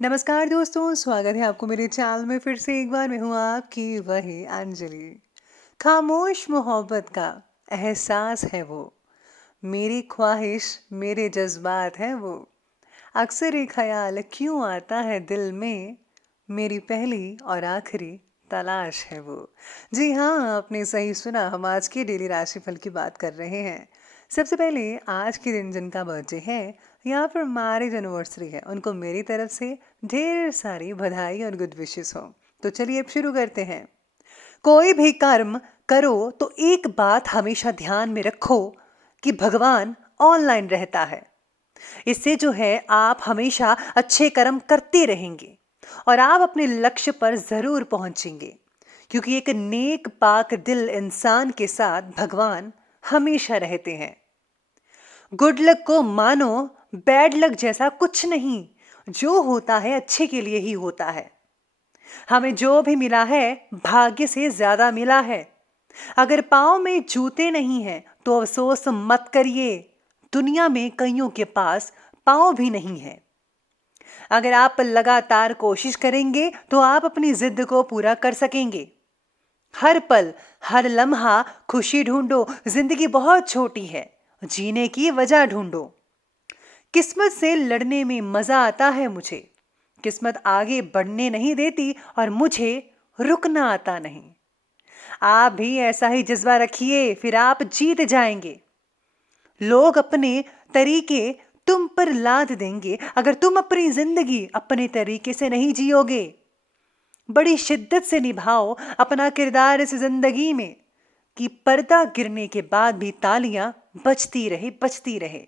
नमस्कार दोस्तों, स्वागत है आपको मेरे चैनल में फिर से एक बार। मैं हूँ आपकी वही अंजलि। खामोश मोहब्बत का एहसास है वो, मेरी ख्वाहिश मेरे जज्बात है वो। अक्सर ये ख्याल क्यों आता है दिल में, मेरी पहली और आखिरी तलाश है वो। जी हाँ, आपने सही सुना, हम आज के डेली राशिफल की बात कर रहे हैं। सबसे पहले आज के दिन जिनका बर्थडे है या फिर मैरिज एनिवर्सरी है, उनको मेरी तरफ से ढेर सारी बधाई और गुड विशेस हो। तो चलिए अब शुरू करते हैं। कोई भी कर्म करो तो एक बात हमेशा ध्यान में रखो कि भगवान ऑनलाइन रहता है। इससे जो है आप हमेशा अच्छे कर्म करते रहेंगे और आप अपने लक्ष्य पर जरूर पहुंचेंगे, क्योंकि एक नेक पाक दिल इंसान के साथ भगवान हमेशा रहते हैं। गुड लक को मानो बैड लक जैसा कुछ नहीं, जो होता है अच्छे के लिए ही होता है। हमें जो भी मिला है भाग्य से ज्यादा मिला है। अगर पाँव में जूते नहीं हैं तो अफसोस मत करिए, दुनिया में कईयों के पास पाँव भी नहीं है। अगर आप लगातार कोशिश करेंगे तो आप अपनी जिद को पूरा कर सकेंगे। हर पल हर लम्हा खुशी ढूंढो, जिंदगी बहुत छोटी है, जीने की वजह ढूंढो। किस्मत से लड़ने में मजा आता है मुझे, किस्मत आगे बढ़ने नहीं देती और मुझे रुकना आता नहीं। आप भी ऐसा ही जज्बा रखिए, फिर आप जीत जाएंगे। लोग अपने तरीके तुम पर लाद देंगे अगर तुम अपनी जिंदगी अपने तरीके से नहीं जियोगे। बड़ी शिद्दत से निभाओ अपना किरदार इस जिंदगी में, कि पर्दा गिरने के बाद भी तालियां बजती रहे।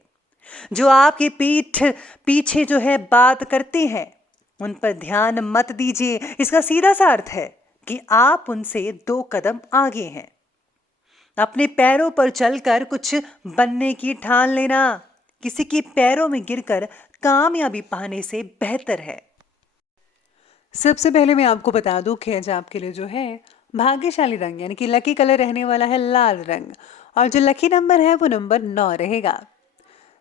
जो आपकी पीठ पीछे जो है बात करते हैं, उन पर ध्यान मत दीजिए। इसका सीधा सा अर्थ है कि आप उनसे 2 कदम आगे हैं। अपने पैरों पर चलकर कुछ बनने की ठान लेना, किसी के पैरों में गिरकर कामयाबी पाने से बेहतर है। सबसे पहले मैं आपको बता दूं कि आज आपके लिए जो है भाग्यशाली रंग यानी कि लकी कलर रहने वाला है लाल रंग, और जो लकी नंबर है वो नंबर 9 रहेगा।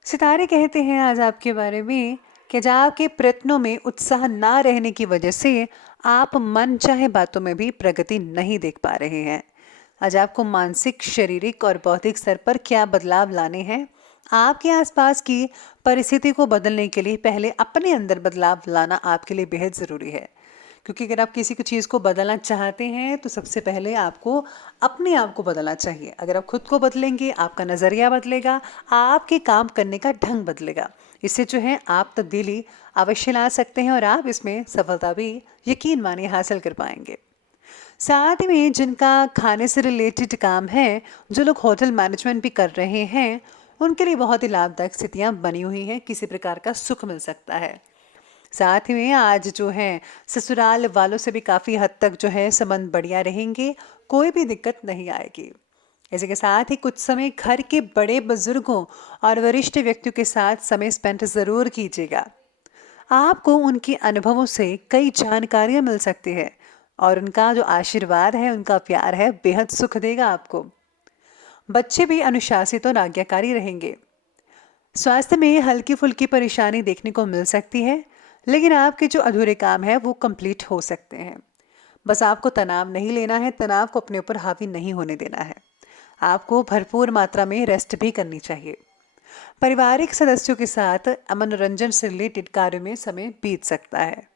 सितारे कहते हैं आज आपके बारे में कि जब आपके प्रयत्नों में उत्साह ना रहने की वजह से आप मन चाहे बातों में भी प्रगति नहीं देख पा रहे हैं। आज आपको मानसिक, शारीरिक और बौद्धिक स्तर पर क्या बदलाव लाने हैं, आपके आसपास की परिस्थिति को बदलने के लिए पहले अपने अंदर बदलाव लाना आपके लिए बेहद ज़रूरी है। क्योंकि अगर आप किसी को चीज़ को बदलना चाहते हैं तो सबसे पहले आपको अपने आप को बदलना चाहिए। अगर आप खुद को बदलेंगे, आपका नज़रिया बदलेगा, आपके काम करने का ढंग बदलेगा। इससे जो है आप तब्दीली अवश्य ला सकते हैं और आप इसमें सफलता भी यकीन मानिए हासिल कर पाएंगे। साथ ही में जिनका खाने से रिलेटेड काम है, जो लोग होटल मैनेजमेंट भी कर रहे हैं, उनके लिए बहुत ही लाभदायक स्थितियाँ बनी हुई हैं, किसी प्रकार का सुख मिल सकता है। साथ ही में आज जो है ससुराल वालों से भी काफ़ी हद तक जो है संबंध बढ़िया रहेंगे, कोई भी दिक्कत नहीं आएगी। इसी के साथ ही कुछ समय घर के बड़े बुजुर्गों और वरिष्ठ व्यक्तियों के साथ समय स्पेंड ज़रूर कीजिएगा। आपको उनके अनुभवों से कई जानकारियां मिल सकती है और उनका जो आशीर्वाद है, उनका प्यार है, बेहद सुख देगा आपको। बच्चे भी अनुशासित और आज्ञाकारी रहेंगे। स्वास्थ्य में हल्की फुल्की परेशानी देखने को मिल सकती है, लेकिन आपके जो अधूरे काम है वो कंप्लीट हो सकते हैं। बस आपको तनाव नहीं लेना है, तनाव को अपने ऊपर हावी नहीं होने देना है। आपको भरपूर मात्रा में रेस्ट भी करनी चाहिए। पारिवारिक सदस्यों के साथ मनोरंजन से रिलेटेड कार्य में समय बीत सकता है।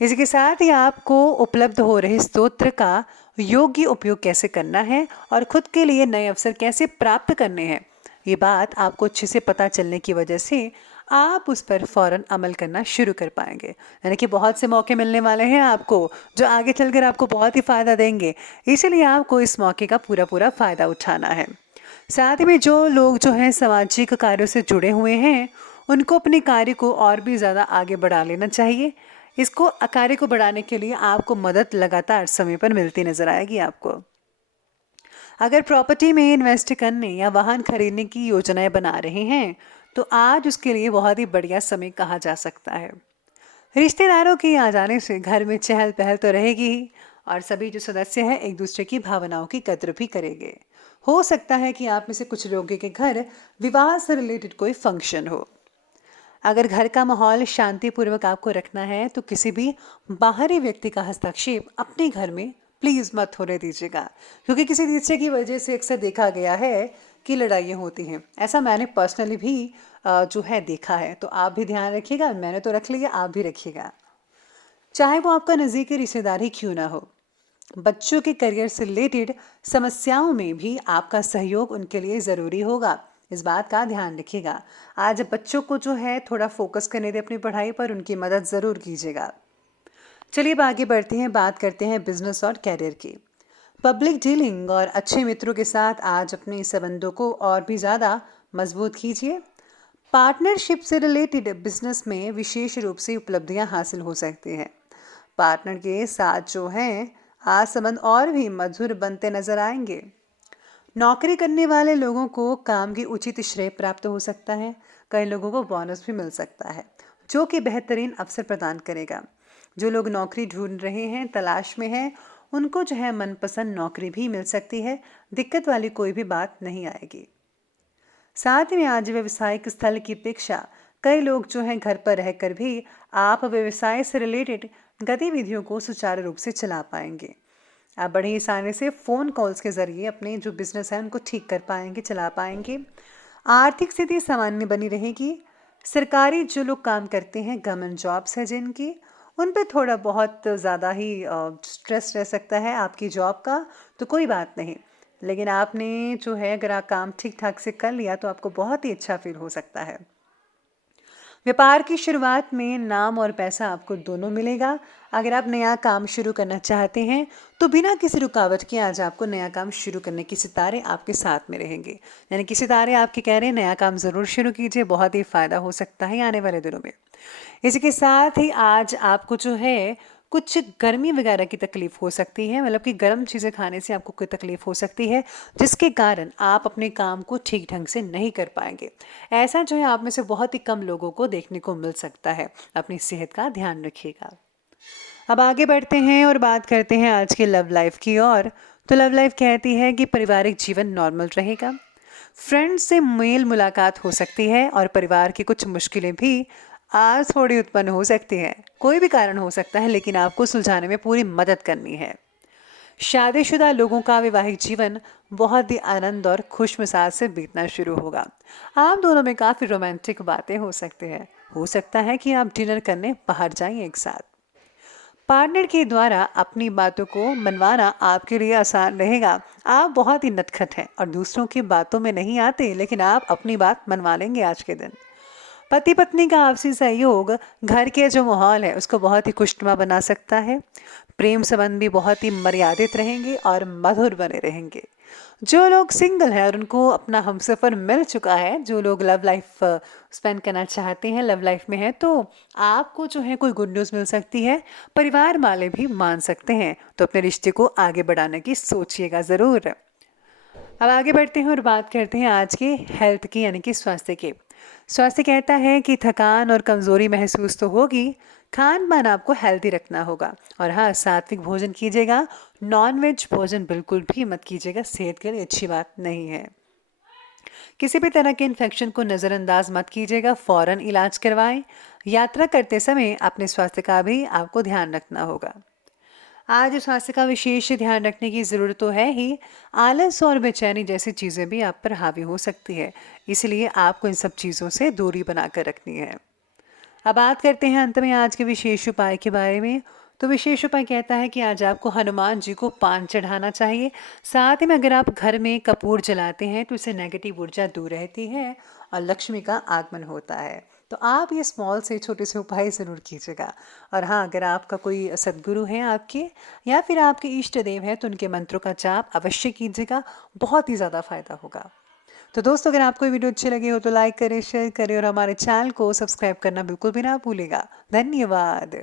इसी के साथ ही आपको उपलब्ध हो रहे स्तोत्र का योग्य उपयोग कैसे करना है और खुद के लिए नए अवसर कैसे प्राप्त करने हैं, ये बात आपको अच्छे से पता चलने की वजह से आप उस पर फौरन अमल करना शुरू कर पाएंगे। यानी कि बहुत से मौके मिलने वाले हैं आपको, जो आगे चलकर आपको बहुत ही फ़ायदा देंगे। इसीलिए आपको इस मौके का पूरा पूरा फ़ायदा उठाना है। साथ ही में जो लोग जो हैं सामाजिक कार्यों से जुड़े हुए हैं, उनको अपने कार्य को और भी ज़्यादा आगे बढ़ा लेना चाहिए। इसको कार्य को बढ़ाने के लिए आपको मदद लगातार समय पर मिलती नजर आएगी आपको। अगर प्रॉपर्टी में इन्वेस्ट करने या वाहन खरीदने की योजनाएं बना रहे हैं तो आज उसके लिए बहुत ही बढ़िया समय कहा जा सकता है। रिश्तेदारों के आ जाने से घर में चहल पहल तो रहेगी ही, और सभी जो सदस्य हैं एक दूसरे की भावनाओं की कद्र भी करेंगे। हो सकता है कि आप में से कुछ लोगों के घर विवाह से रिलेटेड कोई फंक्शन हो। अगर घर का माहौल शांतिपूर्वक आपको रखना है तो किसी भी बाहरी व्यक्ति का हस्तक्षेप अपने घर में प्लीज़ मत होने दीजिएगा, क्योंकि किसी तीसरे की वजह से अक्सर देखा गया है कि लड़ाइयाँ होती हैं। ऐसा मैंने पर्सनली भी जो है देखा है। तो आप भी ध्यान रखिएगा, मैंने तो रख लिया, आप भी रखिएगा। चाहे वो आपका नज़दीकी रिश्तेदार ही क्यों ना हो, बच्चों के करियर से रिलेटेड समस्याओं में भी आपका सहयोग उनके लिए ज़रूरी होगा। इस बात का ध्यान रखिएगा। आज बच्चों को जो है थोड़ा फोकस करने दें अपनी पढ़ाई पर, उनकी मदद ज़रूर कीजिएगा। चलिए अब आगे बढ़ते हैं, बात करते हैं बिजनेस और कैरियर की। पब्लिक डीलिंग और अच्छे मित्रों के साथ आज अपने संबंधों को और भी ज़्यादा मजबूत कीजिए। पार्टनरशिप से रिलेटेड बिजनेस में विशेष रूप से उपलब्धियां हासिल हो सकती हैं। पार्टनर के साथ जो हैं आज संबंध और भी मधुर बनते नजर आएंगे। नौकरी करने वाले लोगों को काम की उचित श्रेय प्राप्त हो सकता है। कई लोगों को बोनस भी मिल सकता है, जो कि बेहतरीन अवसर प्रदान करेगा। जो लोग नौकरी ढूंढ रहे हैं, तलाश में हैं, उनको जो है मनपसंद नौकरी भी मिल सकती है। दिक्कत वाली कोई भी बात नहीं आएगी। साथ में आज व्यवसायिक स्थल की अपेक्षा कई लोग जो हैं घर पर रहकर भी आप व्यवसाय से रिलेटेड गतिविधियों को सुचारू रूप से चला पाएंगे। आप बड़ी आसानी से फ़ोन कॉल्स के ज़रिए अपने जो बिजनेस है उनको ठीक कर पाएंगे, चला पाएंगे। आर्थिक स्थिति सामान्य बनी रहेगी। सरकारी जो लोग काम करते हैं, गवर्नमेंट जॉब्स है जिनकी, उन पे थोड़ा बहुत ज़्यादा ही स्ट्रेस रह सकता है आपकी जॉब का, तो कोई बात नहीं। लेकिन आपने जो है अगर आप काम ठीक ठाक से कर लिया तो आपको बहुत ही अच्छा फील हो सकता है। व्यापार की शुरुआत में नाम और पैसा आपको दोनों मिलेगा। अगर आप नया काम शुरू करना चाहते हैं तो बिना किसी रुकावट के आज आपको नया काम शुरू करने के सितारे आपके साथ में रहेंगे। यानी कि सितारे आपके कह रहे हैं नया काम ज़रूर शुरू कीजिए, बहुत ही फ़ायदा हो सकता है आने वाले दिनों में। इसी के साथ ही आज आपको जो है कुछ गर्मी वगैरह की तकलीफ हो सकती है, मतलब कि गर्म चीज़ें खाने से आपको कोई तकलीफ हो सकती है, जिसके कारण आप अपने काम को ठीक ढंग से नहीं कर पाएंगे। ऐसा जो है आप में से बहुत ही कम लोगों को देखने को मिल सकता है। अपनी सेहत का ध्यान रखिएगा। अब आगे बढ़ते हैं और बात करते हैं आज के लव लाइफ की। और तो लव लाइफ कहती है कि पारिवारिक जीवन नॉर्मल रहेगा। फ्रेंड्स से मेल मुलाकात हो सकती है और परिवार की कुछ मुश्किलें भी आज थोड़ी उत्पन्न हो सकती हैं। कोई भी कारण हो सकता है, लेकिन आपको सुलझाने में पूरी मदद करनी है। शादीशुदा लोगों का वैवाहिक जीवन बहुत ही आनंद और खुशमिजाज से बीतना शुरू होगा। आप दोनों में काफ़ी रोमांटिक बातें हो सकती हैं। हो सकता है कि आप डिनर करने बाहर जाएं एक साथ। पार्टनर के द्वारा अपनी बातों को मनवाना आपके लिए आसान रहेगा। आप बहुत ही नटखट हैं और दूसरों की बातों में नहीं आते, लेकिन आप अपनी बात मनवा लेंगे आज के दिन। पति पत्नी का आपसी सहयोग घर के जो माहौल है उसको बहुत ही खुशनुमा बना सकता है। प्रेम संबंध भी बहुत ही मर्यादित रहेंगे और मधुर बने रहेंगे। जो लोग सिंगल हैं और उनको अपना हमसफ़र मिल चुका है, जो लोग लव लाइफ स्पेंड करना चाहते हैं, लव लाइफ में है, तो आपको जो है कोई गुड न्यूज़ मिल सकती है। परिवार वाले भी मान सकते हैं, तो अपने रिश्ते को आगे बढ़ाने की सोचिएगा ज़रूर। अब आगे बढ़ते हैं और बात करते हैं आज के हेल्थ की, यानी कि स्वास्थ्य की। स्वास्थ्य कहता है कि थकान और कमज़ोरी महसूस तो होगी, खान पान आपको हेल्दी रखना होगा। और हाँ, सात्विक भोजन कीजिएगा। नॉन वेज भोजन बिल्कुल भी मत कीजिएगा, सेहत के लिए अच्छी बात नहीं है। किसी भी तरह के इन्फेक्शन को नज़रअंदाज मत कीजिएगा, फ़ौरन इलाज करवाएं। यात्रा करते समय अपने स्वास्थ्य का भी आपको ध्यान रखना होगा। आज स्वास्थ्य का विशेष ध्यान रखने की ज़रूरत तो है ही। आलस और बेचैनी जैसी चीज़ें भी आप पर हावी हो सकती है, इसलिए आपको इन सब चीज़ों से दूरी बनाकर रखनी है। अब बात करते हैं अंत में आज के विशेष उपाय के बारे में। तो विशेष उपाय कहता है कि आज आपको हनुमान जी को पान चढ़ाना चाहिए। साथ ही में अगर आप घर में कपूर जलाते हैं तो इससे नेगेटिव ऊर्जा दूर रहती है और लक्ष्मी का आगमन होता है। तो आप ये स्मॉल से छोटे से उपाय ज़रूर कीजिएगा। और हाँ, अगर आपका कोई सद्गुरु है आपके या फिर आपके इष्ट देव हैं तो उनके मंत्रों का जाप अवश्य कीजिएगा, बहुत ही ज़्यादा फायदा होगा। तो दोस्तों, अगर आपको ये वीडियो अच्छी लगी हो तो लाइक करें, शेयर करें और हमारे चैनल को सब्सक्राइब करना बिल्कुल भी ना भूलिएगा। धन्यवाद।